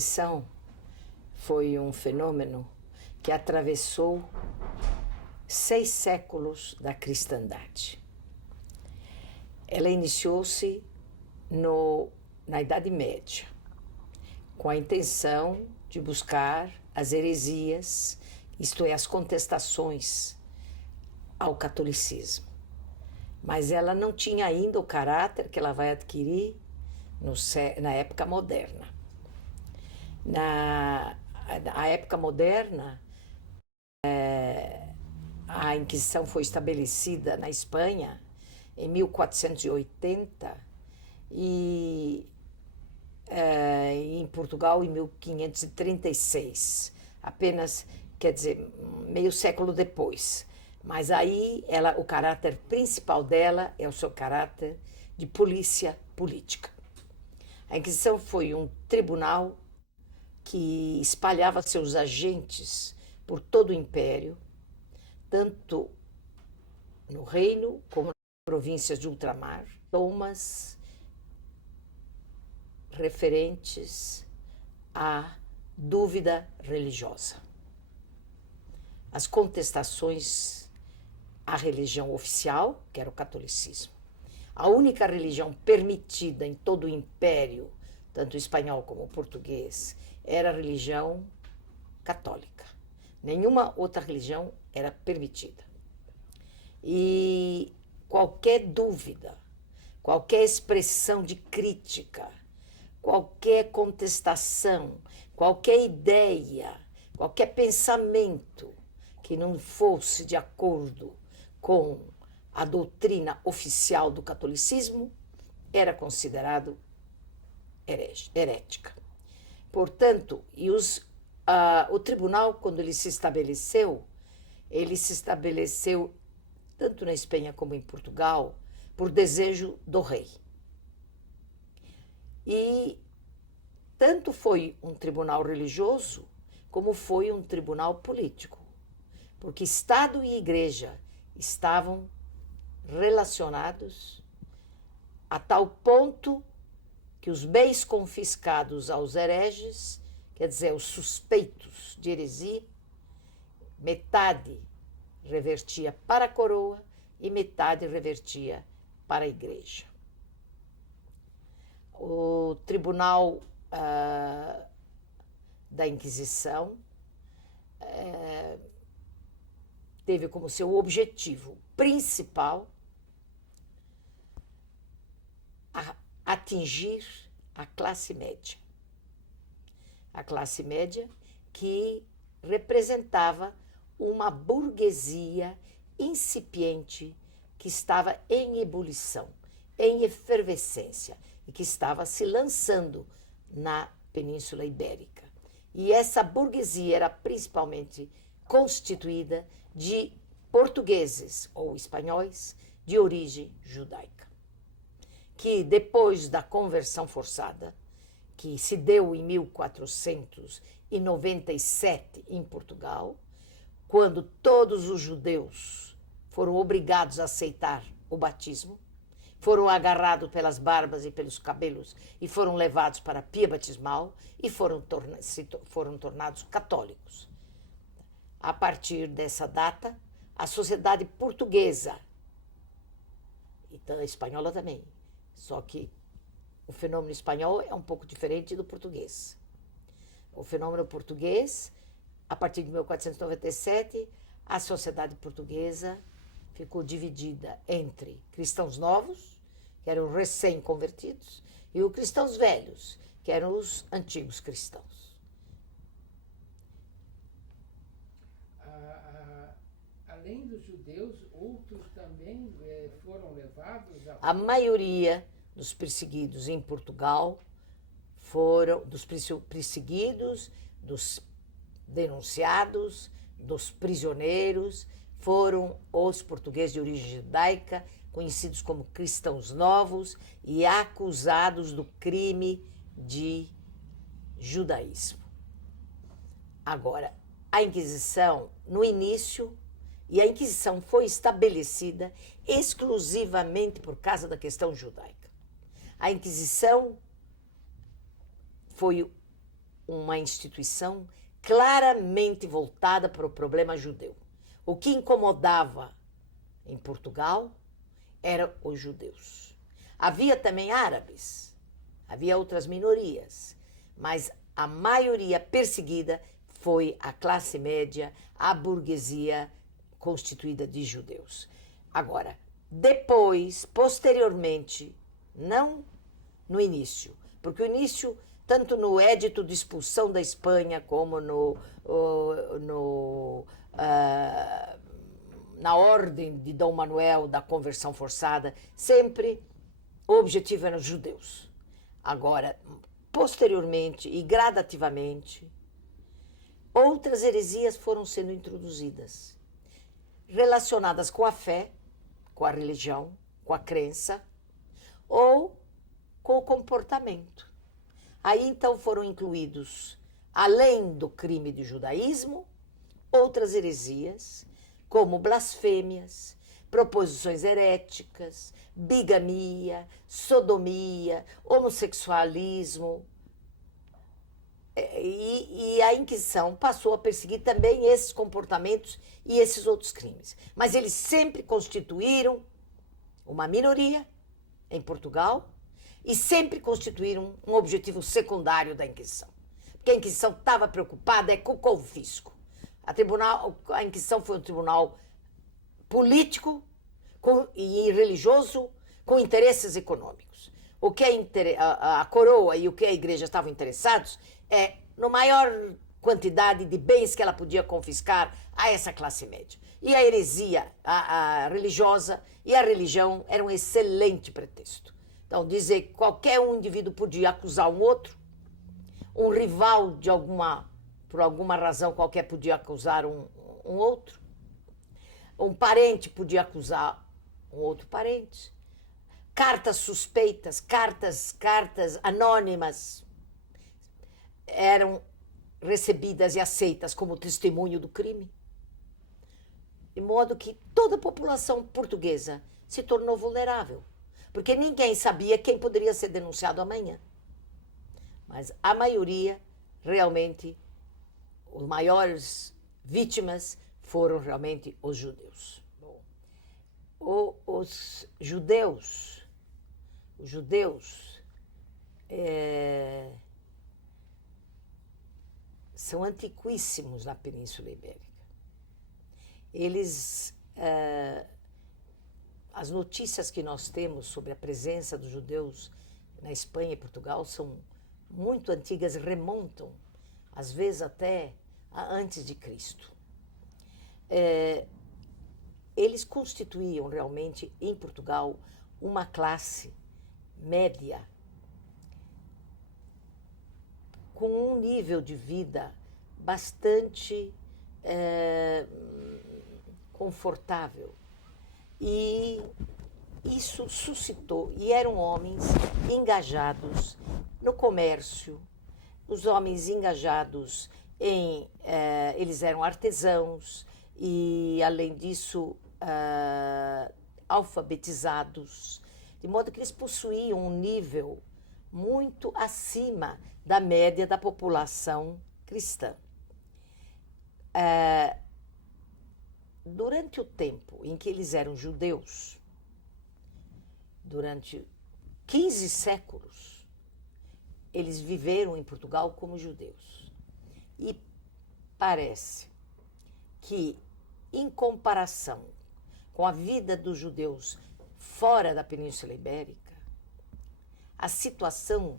Inquisição foi um fenômeno que atravessou 6 séculos da cristandade. Ela iniciou-se na Idade Média, com a intenção de buscar as heresias, isto é, as contestações ao catolicismo. Mas ela não tinha ainda o caráter que ela vai adquirir na época moderna. Na época moderna, a Inquisição foi estabelecida na Espanha em 1480 e em Portugal em 1536, apenas, quer dizer, meio século depois. Mas aí o caráter principal dela é o seu caráter de polícia política. A Inquisição foi um tribunal que espalhava seus agentes por todo o império, tanto no reino como nas províncias de ultramar, tomas referentes à dúvida religiosa. As contestações à religião oficial, que era o catolicismo. A única religião permitida em todo o império, tanto o espanhol como o português, era a religião católica. Nenhuma outra religião era permitida. E qualquer dúvida, qualquer expressão de crítica, qualquer contestação, qualquer ideia, qualquer pensamento que não fosse de acordo com a doutrina oficial do catolicismo era considerado herética. Portanto, o tribunal, quando ele se estabeleceu tanto na Espanha como em Portugal, por desejo do rei. E tanto foi um tribunal religioso, como foi um tribunal político, porque Estado e Igreja estavam relacionados a tal ponto que os bens confiscados aos hereges, quer dizer, os suspeitos de heresia, metade revertia para a coroa e metade revertia para a Igreja. O Tribunal da Inquisição teve como seu objetivo principal atingir a classe média. A classe média que representava uma burguesia incipiente que estava em ebulição, em efervescência e que estava se lançando na Península Ibérica. E essa burguesia era principalmente constituída de portugueses ou espanhóis de origem judaica, que depois da conversão forçada, que se deu em 1497 em Portugal, quando todos os judeus foram obrigados a aceitar o batismo, foram agarrados pelas barbas e pelos cabelos e foram levados para a pia batismal e foram tornados católicos. A partir dessa data, a sociedade portuguesa, e a espanhola também, só que o fenômeno espanhol é um pouco diferente do português. O fenômeno português, a partir de 1497, a sociedade portuguesa ficou dividida entre cristãos novos, que eram recém-convertidos, e os cristãos velhos, que eram os antigos cristãos. Além dos judeus, outros também foram levados a... A maioria dos perseguidos em Portugal dos perseguidos, dos denunciados, dos prisioneiros, foram os portugueses de origem judaica, conhecidos como cristãos novos e acusados do crime de judaísmo. Agora, a Inquisição, no início, e a Inquisição foi estabelecida exclusivamente por causa da questão judaica. A Inquisição foi uma instituição claramente voltada para o problema judeu. O que incomodava em Portugal eram os judeus. Havia também árabes, havia outras minorias, mas a maioria perseguida foi a classe média, a burguesia constituída de judeus. Agora, depois, posteriormente, não no início, porque o início, tanto no Édito de Expulsão da Espanha, como na ordem de Dom Manuel da conversão forçada, sempre o objetivo eram os judeus. Agora, posteriormente e gradativamente, outras heresias foram sendo introduzidas, relacionadas com a fé, com a religião, com a crença, ou com o comportamento. Aí então foram incluídos, além do crime de judaísmo, outras heresias, como blasfêmias, proposições heréticas, bigamia, sodomia, homossexualismo. E a Inquisição passou a perseguir também esses comportamentos e esses outros crimes. Mas eles sempre constituíram uma minoria em Portugal e sempre constituíram um objetivo secundário da Inquisição. Porque a Inquisição estava preocupada com o confisco. A Inquisição foi um tribunal político e religioso com interesses econômicos. O que a coroa e o que a igreja estavam interessados é na maior quantidade de bens que ela podia confiscar a essa classe média. E a heresia a religiosa e a religião era um excelente pretexto. Então, dizer que qualquer um indivíduo podia acusar um outro, um rival por alguma razão qualquer podia acusar um outro, um parente podia acusar um outro parente, cartas suspeitas, cartas anônimas eram recebidas e aceitas como testemunho do crime. De modo que toda a população portuguesa se tornou vulnerável, porque ninguém sabia quem poderia ser denunciado amanhã. Mas a maioria, realmente, os maiores vítimas foram realmente os judeus. Os judeus são antiquíssimos na Península Ibérica. As notícias que nós temos sobre a presença dos judeus na Espanha e Portugal são muito antigas, remontam, às vezes até antes de Cristo. Eles constituíam realmente, em Portugal, uma classe média com um nível de vida bastante confortável. E isso suscitou, e eram homens engajados no comércio, os homens engajados eles eram artesãos e, além disso, alfabetizados, de modo que eles possuíam um nível muito acima da média da população cristã. Durante o tempo em que eles eram judeus, durante 15 séculos, eles viveram em Portugal como judeus. E parece que, em comparação com a vida dos judeus fora da Península Ibérica, a situação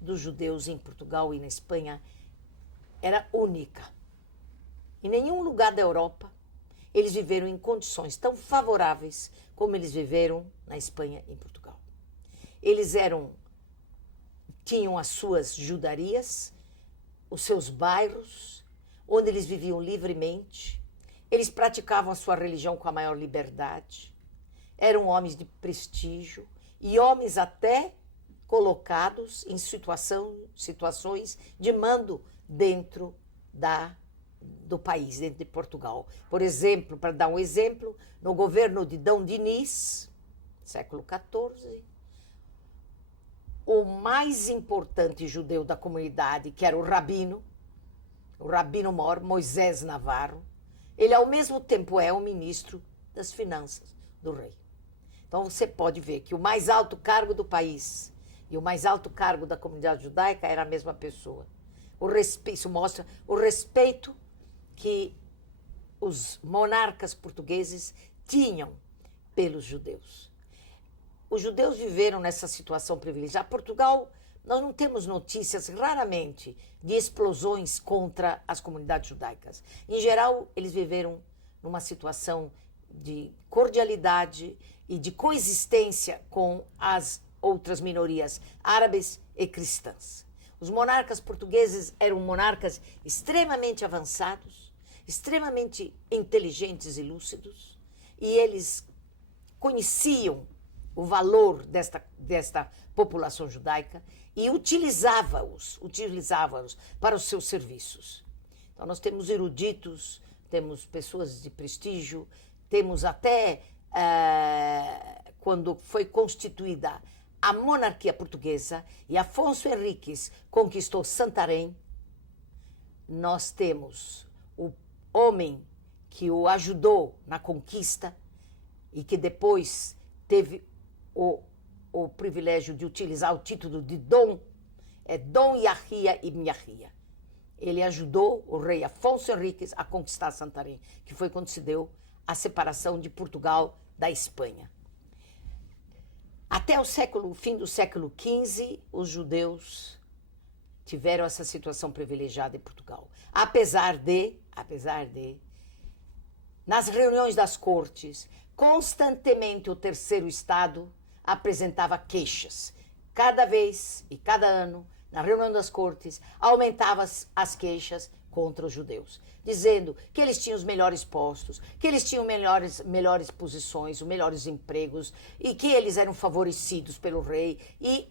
dos judeus em Portugal e na Espanha era única. Em nenhum lugar da Europa eles viveram em condições tão favoráveis como eles viveram na Espanha e em Portugal. Eles tinham as suas judarias, os seus bairros, onde eles viviam livremente. Eles praticavam a sua religião com a maior liberdade. Eram homens de prestígio e homens até colocados em situações de mando dentro do país, dentro de Portugal. Por exemplo, para dar um exemplo, no governo de Dom Dinis, século XIV, o mais importante judeu da comunidade, que era o Rabino Mor, Moisés Navarro, ele ao mesmo tempo é o ministro das finanças do rei. Então você pode ver que o mais alto cargo do país e o mais alto cargo da comunidade judaica era a mesma pessoa. Isso mostra o respeito que os monarcas portugueses tinham pelos judeus. Os judeus viveram nessa situação privilegiada. Portugal, nós não temos notícias, raramente, de explosões contra as comunidades judaicas. Em geral, eles viveram numa situação de cordialidade e de coexistência com as outras minorias árabes e cristãs. Os monarcas portugueses eram monarcas extremamente avançados, extremamente inteligentes e lúcidos, e eles conheciam o valor desta população judaica e utilizavam-os para os seus serviços. Então nós temos eruditos, temos pessoas de prestígio, temos até, quando foi constituída a monarquia portuguesa e Afonso Henriques conquistou Santarém, nós temos o homem que o ajudou na conquista e que depois teve o privilégio de utilizar o título de Dom, é Dom Yahia ibn Yahia. Ele ajudou o rei Afonso Henriques a conquistar Santarém, que foi quando se deu a separação de Portugal da Espanha. Até o fim do século XV, os judeus tiveram essa situação privilegiada em Portugal. Apesar de, nas reuniões das cortes, constantemente o terceiro Estado apresentava queixas. Cada vez e cada ano, na reunião das cortes, aumentavam as queixas contra os judeus, dizendo que eles tinham os melhores postos, que eles tinham melhores posições, os melhores empregos, e que eles eram favorecidos pelo rei. E,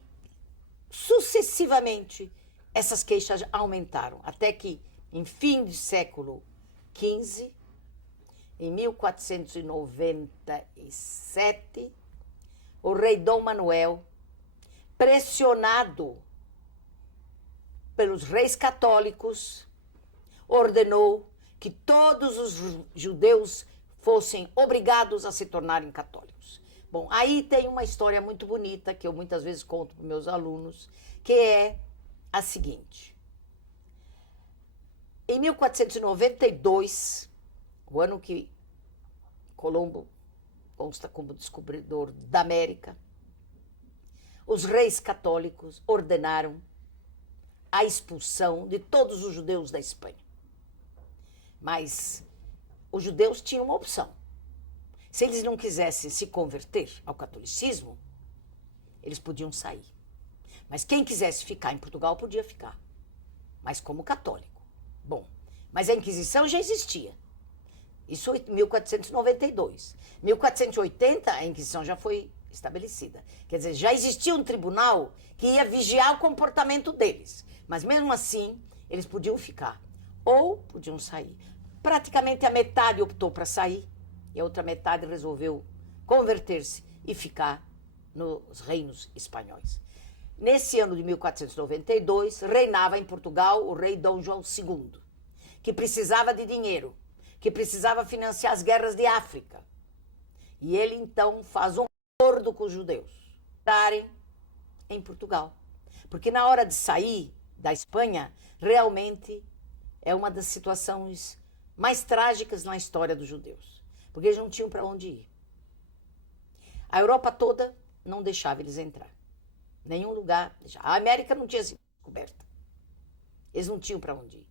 sucessivamente, essas queixas aumentaram, até que, em fim do século XV, em 1497, o rei Dom Manuel, pressionado pelos reis católicos, ordenou que todos os judeus fossem obrigados a se tornarem católicos. Bom, aí tem uma história muito bonita que eu muitas vezes conto para meus alunos, que é a seguinte. Em 1492, o ano que Colombo consta como descobridor da América, os reis católicos ordenaram a expulsão de todos os judeus da Espanha. Mas os judeus tinham uma opção. Se eles não quisessem se converter ao catolicismo, eles podiam sair. Mas quem quisesse ficar em Portugal podia ficar, mas como católico. Bom, mas a Inquisição já existia. Isso em 1492. 1480, a Inquisição já foi estabelecida. Quer dizer, já existia um tribunal que ia vigiar o comportamento deles. Mas mesmo assim, eles podiam ficar ou podiam sair. Praticamente a metade optou para sair e a outra metade resolveu converter-se e ficar nos reinos espanhóis. Nesse ano de 1492, reinava em Portugal o rei Dom João II, que precisava de dinheiro, que precisava financiar as guerras de África. E ele, então, faz um acordo com os judeus estarem em Portugal. Porque na hora de sair da Espanha, realmente é uma das situações mais trágicas na história dos judeus. Porque eles não tinham para onde ir. A Europa toda não deixava eles entrar. Nenhum lugar. A América não tinha sido descoberta. Eles não tinham para onde ir.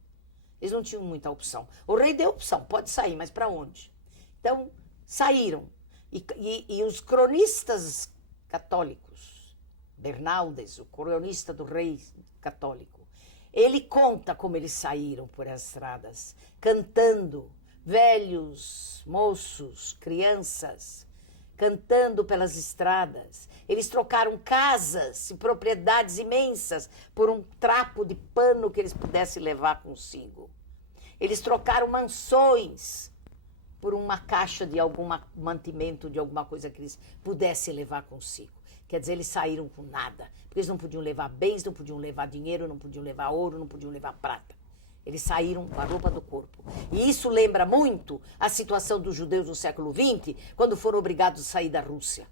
Eles não tinham muita opção. O rei deu opção, pode sair, mas para onde? Então, saíram. E os cronistas católicos, Bernaldes, o cronista do rei católico, ele conta como eles saíram por as estradas, cantando, velhos, moços, crianças, cantando pelas estradas. Eles trocaram casas e propriedades imensas por um trapo de pano que eles pudessem levar consigo. Eles trocaram mansões por uma caixa de algum mantimento, de alguma coisa que eles pudessem levar consigo. Quer dizer, eles saíram com nada. Porque eles não podiam levar bens, não podiam levar dinheiro, não podiam levar ouro, não podiam levar prata. Eles saíram com a roupa do corpo. E isso lembra muito a situação dos judeus no século XX, quando foram obrigados a sair da Rússia.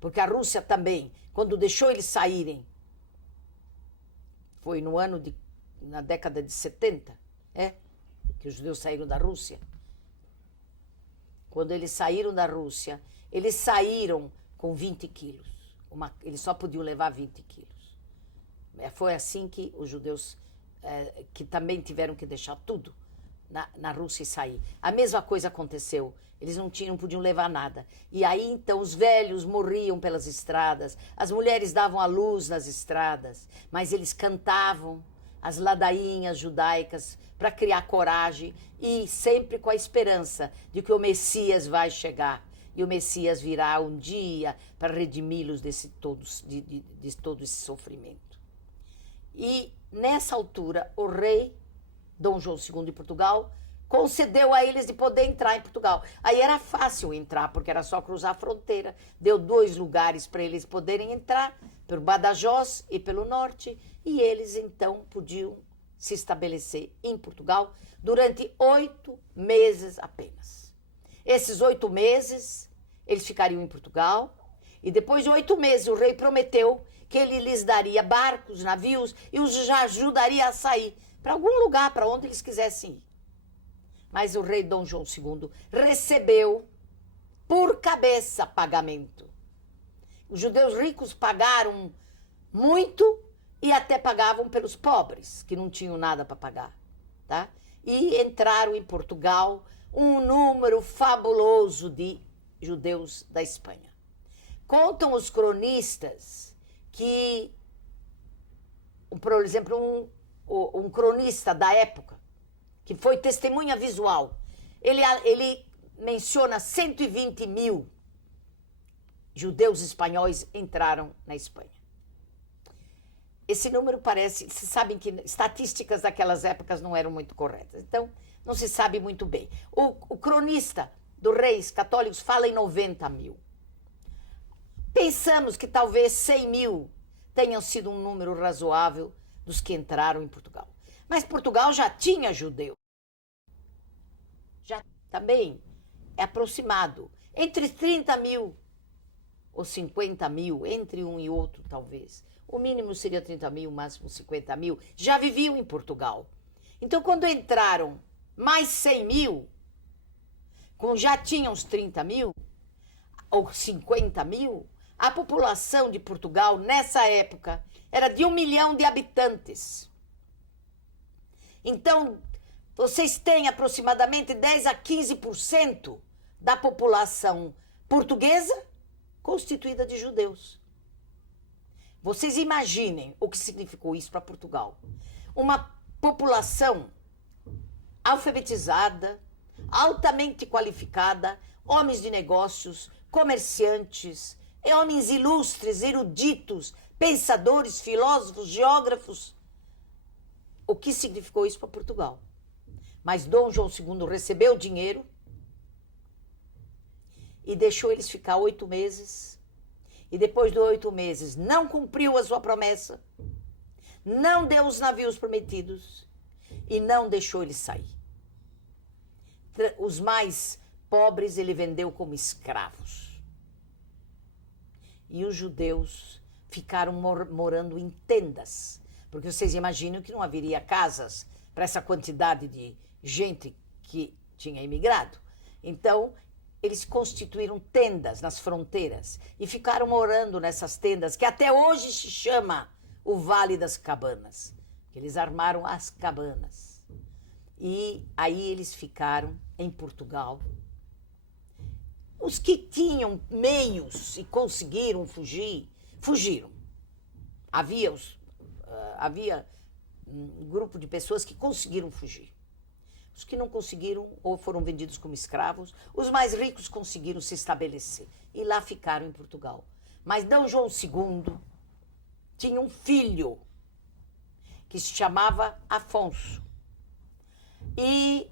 Porque a Rússia também, quando deixou eles saírem, foi na década de 70, que os judeus saíram da Rússia. Quando eles saíram da Rússia, eles saíram com 20 quilos. Eles só podiam levar 20 quilos. Foi assim que os judeus, que também tiveram que deixar tudo na Rússia e sair. A mesma coisa aconteceu. Eles não podiam levar nada. E aí, então, os velhos morriam pelas estradas, as mulheres davam à luz nas estradas, mas eles cantavam as ladainhas judaicas para criar coragem e sempre com a esperança de que o Messias vai chegar. E o Messias virá um dia para redimi-los de todo esse sofrimento. E, nessa altura, o rei Dom João II de Portugal concedeu a eles de poder entrar em Portugal. Aí era fácil entrar, porque era só cruzar a fronteira. Deu 2 lugares para eles poderem entrar, pelo Badajoz e pelo norte, e eles, então, podiam se estabelecer em Portugal durante 8 meses apenas. Esses 8 meses, eles ficariam em Portugal, e depois de 8 meses o rei prometeu que ele lhes daria barcos, navios, e os ajudaria a sair para algum lugar, para onde eles quisessem ir. Mas o rei Dom João II recebeu por cabeça pagamento. Os judeus ricos pagaram muito e até pagavam pelos pobres, que não tinham nada para pagar. Tá? E entraram em Portugal um número fabuloso de judeus da Espanha. Contam os cronistas que, por exemplo, um cronista da época, que foi testemunha visual, ele menciona 120 mil judeus espanhóis entraram na Espanha. Esse número parece... Vocês sabem que estatísticas daquelas épocas não eram muito corretas, então não se sabe muito bem. O cronista dos reis católicos fala em 90 mil. Pensamos que talvez 100 mil tenham sido um número razoável dos que entraram em Portugal. Mas Portugal já tinha judeu. Já também é aproximado. Entre 30 mil ou 50 mil, entre um e outro, talvez. O mínimo seria 30 mil, o máximo 50 mil. Já viviam em Portugal. Então, quando entraram mais 100 mil, já tinham uns 30 mil ou 50 mil, a população de Portugal, nessa época, era de 1 milhão de habitantes. Então, vocês têm aproximadamente 10 a 15% da população portuguesa constituída de judeus. Vocês imaginem o que significou isso para Portugal. Uma população alfabetizada, altamente qualificada, homens de negócios, comerciantes, homens ilustres, eruditos, pensadores, filósofos, geógrafos. O que significou isso para Portugal? Mas Dom João II recebeu dinheiro e deixou eles ficar 8 meses. E depois de 8 meses não cumpriu a sua promessa, não deu os navios prometidos e não deixou eles sair. Os mais pobres ele vendeu como escravos. E os judeus ficaram morando em tendas, porque vocês imaginam que não haveria casas para essa quantidade de gente que tinha imigrado. Então, eles constituíram tendas nas fronteiras e ficaram morando nessas tendas, que até hoje se chama o Vale das Cabanas. Eles armaram as cabanas. E aí eles ficaram em Portugal. Os que tinham meios e conseguiram fugir, fugiram. Havia um grupo de pessoas que conseguiram fugir. Os que não conseguiram ou foram vendidos como escravos, os mais ricos conseguiram se estabelecer e lá ficaram em Portugal. Mas Dom João II tinha um filho que se chamava Afonso. E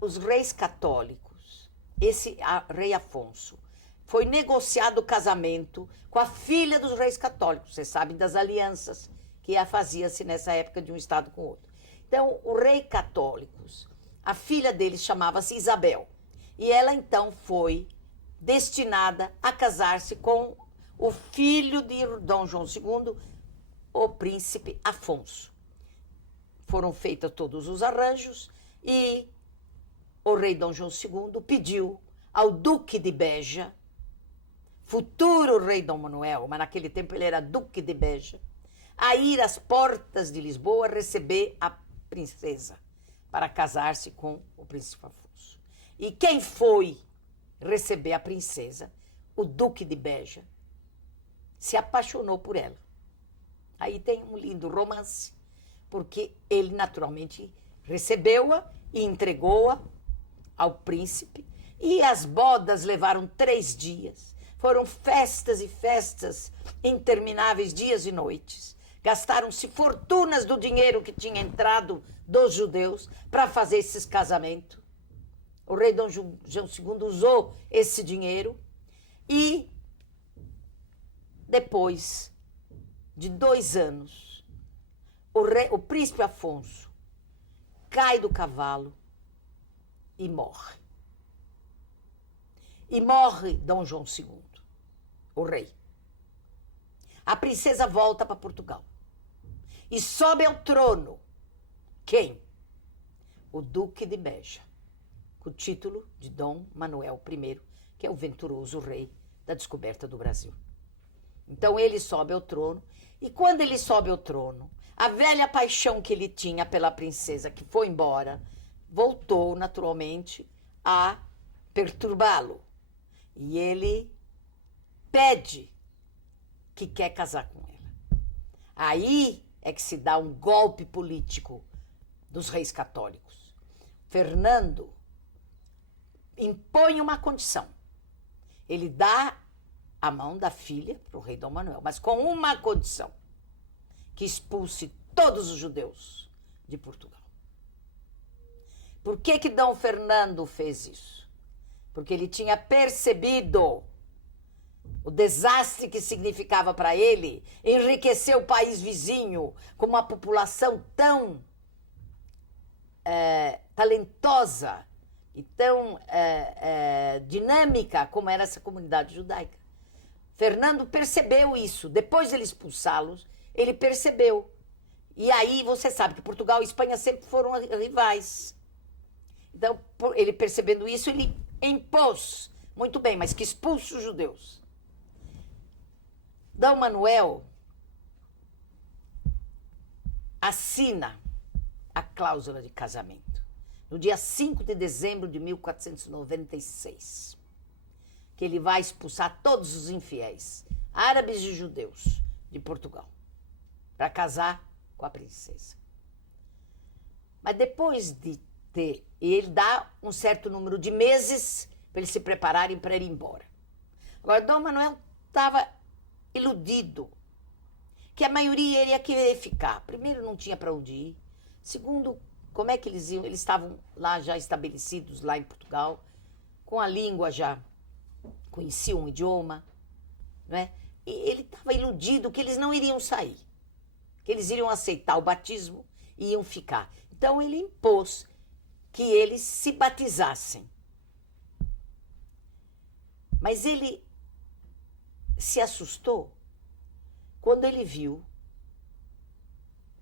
os reis católicos, esse rei Afonso, foi negociado o casamento com a filha dos reis católicos. Vocês sabem das alianças que fazia-se nessa época de um estado com o outro. Então, o rei católicos, a filha deles chamava-se Isabel. E ela, então, foi destinada a casar-se com o filho de Dom João II, o príncipe Afonso. Foram feitos todos os arranjos e o rei Dom João II pediu ao duque de Beja, futuro rei Dom Manuel, mas naquele tempo ele era duque de Beja, a ir às portas de Lisboa receber a princesa para casar-se com o príncipe Afonso. E quem foi receber a princesa? O duque de Beja se apaixonou por ela. Aí tem um lindo romance, porque ele naturalmente recebeu-a e entregou-a ao príncipe, e as bodas levaram 3 dias. Foram festas e festas intermináveis, dias e noites. Gastaram-se fortunas do dinheiro que tinha entrado dos judeus para fazer esses casamentos. O rei Dom João II usou esse dinheiro e, depois de 2 anos, o príncipe Afonso cai do cavalo e morre. E morre Dom João II, o rei. A princesa volta para Portugal. E sobe ao trono. Quem? O Duque de Beja, com o título de Dom Manuel I, que é o venturoso rei da descoberta do Brasil. Então ele sobe ao trono, e quando ele sobe ao trono, a velha paixão que ele tinha pela princesa, que foi embora, voltou naturalmente a perturbá-lo. E ele pede que quer casar com ela. Aí é que se dá um golpe político dos reis católicos. Fernando impõe uma condição. Ele dá a mão da filha para o rei Dom Manuel, mas com uma condição: que expulse todos os judeus de Portugal. Por que que Dom Fernando fez isso? Porque ele tinha percebido o desastre que significava para ele enriquecer o país vizinho com uma população tão talentosa e tão dinâmica como era essa comunidade judaica. Fernando percebeu isso. Depois de ele expulsá-los, ele percebeu. E aí você sabe que Portugal e Espanha sempre foram rivais. Então, ele percebendo isso, ele impôs, muito bem, mas que expulse os judeus. Dom Manuel assina a cláusula de casamento no dia 5 de dezembro de 1496, que ele vai expulsar todos os infiéis, árabes e judeus, de Portugal, para casar com a princesa. Mas depois de ter, ele dá um certo número de meses para eles se prepararem para ir embora. Agora, Dom Manuel estava iludido, que a maioria ia querer ficar. Primeiro, não tinha para onde ir. Segundo, como é que eles iam? Eles estavam lá já estabelecidos, lá em Portugal, com a língua já, conheciam o idioma, não é? E ele estava iludido que eles não iriam sair, que eles iriam aceitar o batismo e iam ficar. Então, ele impôs que eles se batizassem. Mas ele se assustou quando ele viu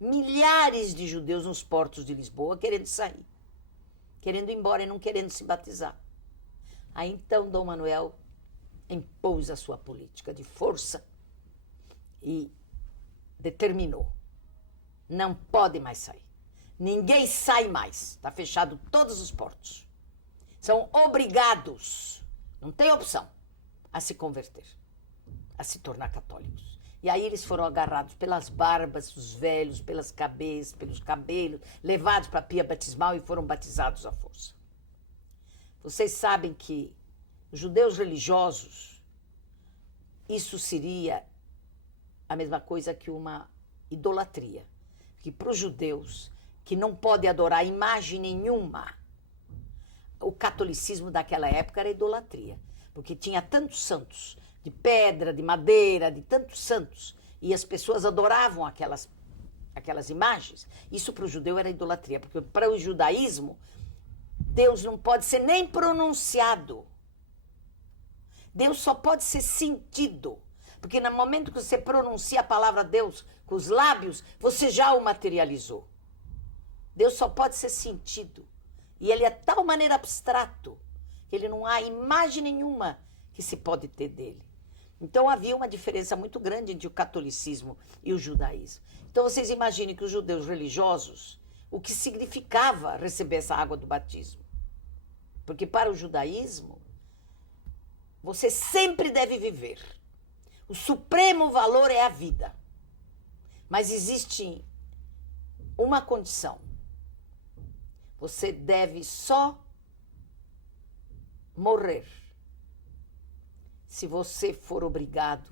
milhares de judeus nos portos de Lisboa querendo sair, querendo ir embora e não querendo se batizar. Aí então Dom Manuel impôs a sua política de força e determinou: não pode mais sair. Ninguém sai mais. Está fechado todos os portos. São obrigados, não tem opção, a se converter, a se tornar católicos. E aí eles foram agarrados pelas barbas, os velhos, pelas cabeças, pelos cabelos, levados para a pia batismal e foram batizados à força. Vocês sabem que os judeus religiosos, isso seria a mesma coisa que uma idolatria. Que para os judeus, que não podem adorar imagem nenhuma, o catolicismo daquela época era idolatria. porque tinha tantos santos, de pedra, de madeira, de tantos santos, e as pessoas adoravam aquelas imagens. Isso para o judeu era idolatria, porque para o judaísmo, Deus não pode ser nem pronunciado. Deus só pode ser sentido. Porque no momento que você pronuncia a palavra Deus com os lábios, você já o materializou. Deus só pode ser sentido. E ele é de tal maneira abstrato que ele não há imagem nenhuma que se pode ter dele. Então havia uma diferença muito grande entre o catolicismo e o judaísmo. Então vocês imaginem que os judeus religiosos, o que significava receber essa água do batismo. Porque para o judaísmo, você sempre deve viver. O supremo valor é a vida. Mas existe uma condição. Você deve só morrer se você for obrigado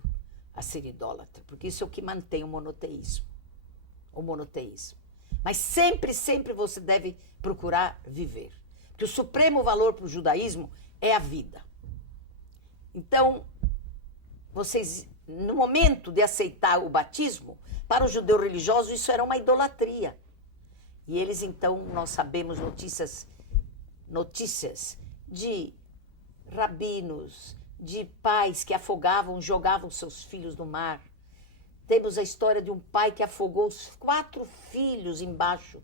a ser idólatra. Porque isso é o que mantém o monoteísmo. O monoteísmo. Mas sempre, sempre você deve procurar viver. Porque o supremo valor para o judaísmo é a vida. Então, vocês, no momento de aceitar o batismo, para o judeu religioso isso era uma idolatria. E eles, então, nós sabemos notícias de rabinos, de pais que afogavam, jogavam seus filhos no mar. Temos a história de um pai que afogou os 4 filhos embaixo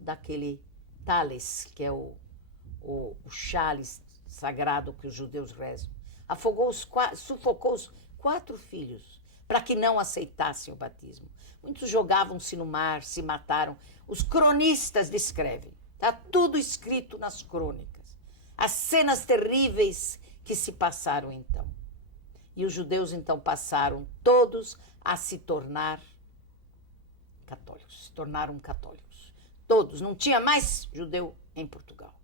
daquele Thales, que é o cálice sagrado que os judeus rezam. Sufocou os 4 filhos para que não aceitassem o batismo. Muitos jogavam-se no mar, se mataram. Os cronistas descrevem. Está tudo escrito nas crônicas. As cenas terríveis que se passaram então. E os judeus então passaram todos a se tornar católicos. Se tornaram católicos. Todos. Não tinha mais judeu em Portugal.